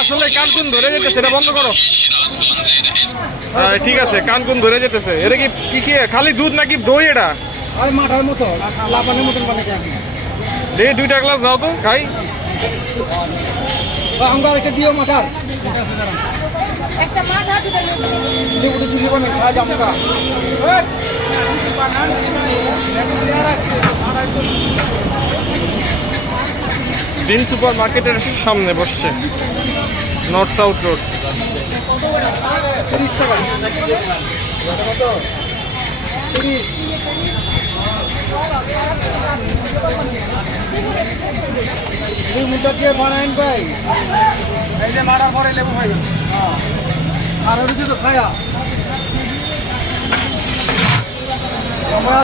আসলে কান কোন ধরে যেতেছে, এটা বন্ধ করো। ঠিক আছে, কান কোন ধরে যেতেছে। এটা কি কি কি খালি দুধ নাকি দই? এটা মাঠার মতো লাপানের মতন বানাই। দে 2টা গ্লাস দাও তো খাই। আমার একটা দিও মাথার একটা মাঠা দুটো লেবুটা চুলি বানাই খাওয়া যাবো না। ডিন সুপার মার্কেটের সামনে বসছে, নর্থ সাউথ রোড। 30 টাকা 30। লেবুটা দিয়ে বানাইন ভাই, এই যে মারার পরে লেবু ভাই। আর ওই তো খায়া